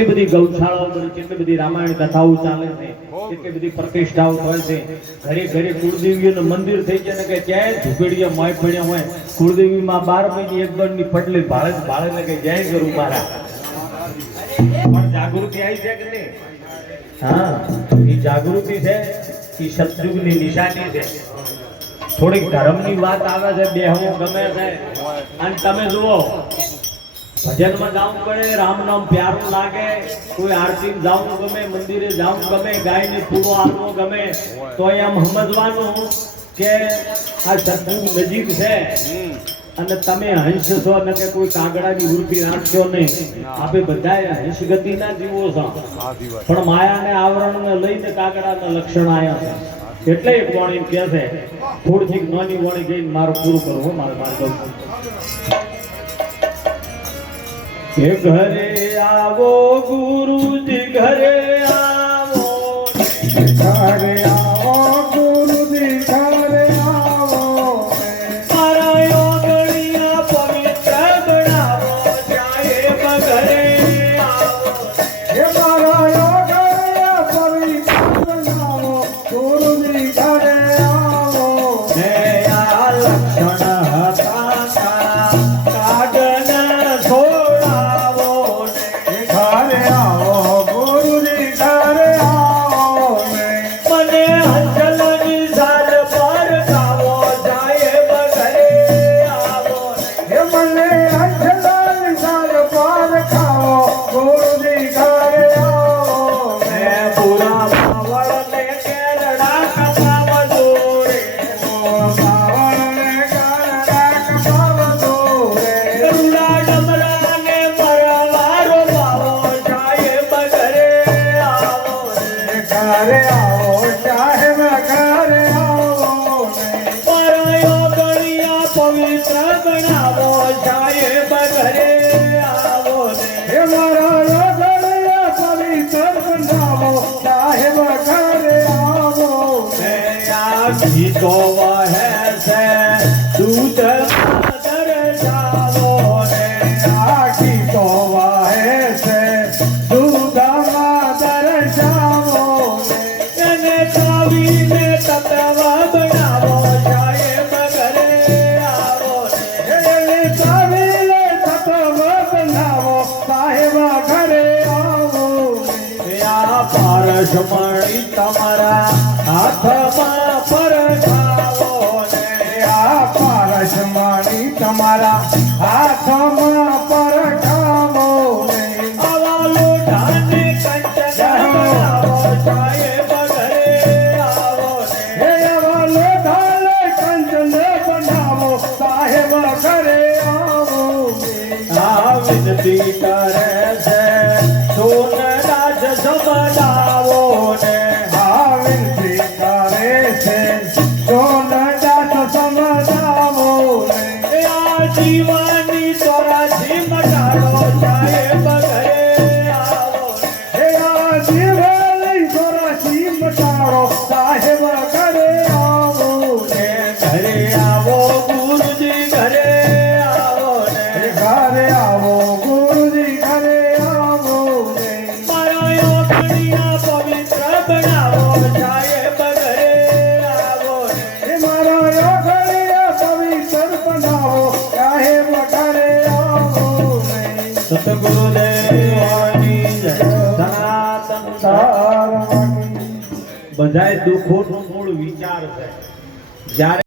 કેટલી બધી ગૌશાળાઓ બની, કેટલી બધી રામાયણ કથાઓ ચાલે છે, કેટલી બધી પ્રતિષ્ઠાઓ થાય છે. ઘરે ઘરે કુળદેવીઓનું મંદિર થઈ છે ને કે ક્યાંય ઝૂંપડીઓ મોય પડ્યા હોય, કુળદેવીમાં 12 મહિને એક દોડની પટલી ભાળે ભાળે ને કે જય કરું મારા. પણ જાગૃતિ આવી છે કે નહીં? હા, એ જાગૃતિ છે, એ સતયુગની નિશાની છે. થોડીક ધર્મની વાત આવે છે, બેહવું ગમે છે. અને તમે જુઓ, ભજનમાં જાવું પડે, રામ નામ પ્યારું લાગે, કોઈ આરતી જાવું ગમે, મંદિરે જાવું ગમે, ગાયને ફૂલો આપવો ગમે, તો એમ સમજવાનું કે આ સતયુગ નજીક છે. અને તમે હંસ છો ને કે કોઈ કાગડાની વૃત્તિ રાખશો નહીં. આપણે બધા હંસ ગતિના જીવો છો, પણ માયાને આવરણને લઈને કાગડાના લક્ષણ આવ્યા છે. એટલે એક વાણી કહે છે, થોડીક નાની વાણી ગઈને મારું પૂરું કરવું. મારું કે ઘરે આવો ગુરુજી, ઘરે આવો, ઘરે આવો ગુરુજી, ઘરે આવો, મારા યોગણીયા પવિત્ર બનાવો, સાહેબ ઘરે આવો. હે મારા યોગણીયા પવિત્ર બનાવો, ગુરુજી ઘરે આવો. હે આ લક્ષણ હતા કાઢને છોડાવો ને, ઘરે આવો ગુરુજી, ઘરે આવો ને. મને હંસલની સાર પર ગાવો, સાહેબ ઘરે આવો ને. હે મને અંજલાની સાર પર ખાવો, ગુરુજી ઘરે આવો ને. હે પૂરા બાવળને કેરડા કથા જોડે, બાવળને કાળા કપાવ દોરે. રૂડા ડમરાને પરવારો પાવો, સાહેબ ઘરે આવો ને. ઘરે આવો સાહેબ, ઘરે આવો ને. પરયો ગણિયા પવિત્ર બનાવો, સાહેબ ઘરે આવો ને. હે મારા યોગણીયા પવિત્ર બનાવો, સાહેબ ઘરે આવો ને. આ ગીતો વહે છે દૂધ દર્શાવો ને, આખી તો વાહે છે દૂધમાં દર્શાવો ને. એને ચાવીને તત્વ બનાવો, સાહેબ ઘરે આવો ને. એને ચાવીને તત્વ બનાવો, સાહેબ ઘરે આવો ને. આ પારસમણી તમારા હાથમાં પરખાવો ને. આ પારસમણી તમારા હાથમાં પરખાવો ને. આવા લોઢાને કંચન બનાવો, સાહેબ ઘરે આવો ને. હે આવા લોઢાને કંચન બનાવો, સાહેબ ઘરે આવો ને. આ વિનતી કરે છે સોનરાજ સમજાવો ને. આ વિનતી કરે છે સોનદાસ સમજાવો ને. આ જીવાની ચોરાસી મટાડો, સાહેબ ઘરે આવો ને. હે આ જીવની ચોરાસી મટાડો, સાહેબ ઘરે આવો ને. ઘરે આવો ગુરુજી, ઘરે આવો ને. ઘરે આવો ગુરુજી, ઘરે આવો ને. મારા યોગણીયા પવિત્ર બનાવો, સાહેબ ઘરે આવો ને. હે મારા યોગણીયા પવિત્ર બનાવો, સાહેબ ઘરે આવો ને. સતગુરુદેવની જય. સનાતન સારવાણી બધાય દુઃખોનું મૂળ વિચાર છે. જ્યારે